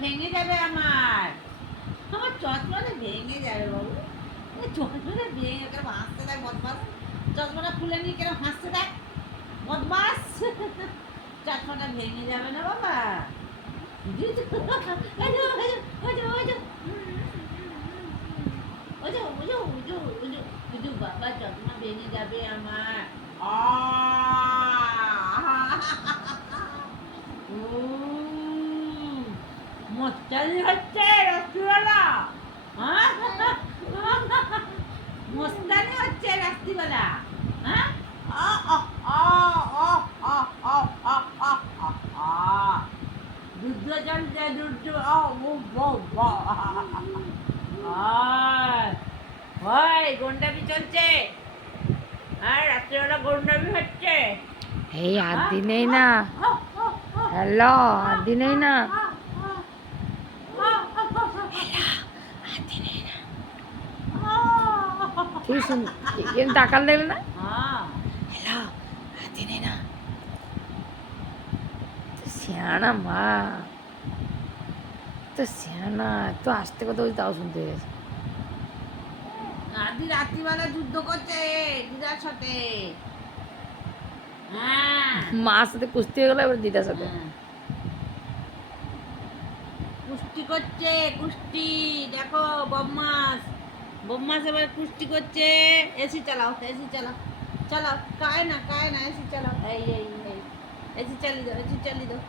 ভেঙে যাবে আমার আমার চশমাটা ভেঙে যাবে বাবু চশমাটা ভেঙে কেন হাসতে দেয় বদমাস চশমাটা খুলে নিয়ে কেন হাসতে দেয় বদমাস চশমাটা ভেঙে যাবে না বাবা বাবা চশমা ভেঙে যাবে আমার মস্তানি হচ্ছে রাত্রিবেলা মস্তানি হচ্ছে রাত্রিবেলা হ্যাঁ যুদ্ধ চলছে যুদ্ধ ওই গন্ডাবি চলছে আর রাত্রিবেলা গন্ডাবি হচ্ছে এই আর দিনেই না হ্যালো আর দিনেই না ঠিক শুন কেন তাকাল দেখলে না হ্যালো আর দিনেই না সিয়ানা মা তো সিয়ানা তো আসতে কথা বলছি তাও শুনতে গেছে আদি রাত্রিবেলা যুদ্ধ করছে দিদার সাথে হ্যাঁ মার সাথে কুস্তি হয়ে গেল এবার দিদার সাথে কুস্তি করছে কুস্তি দেখো বদমাস বদমাস এবার কুস্তি করছে এসি চালাও চালাও কায় না এসি চালাও এই এসি চালিয়ে দাও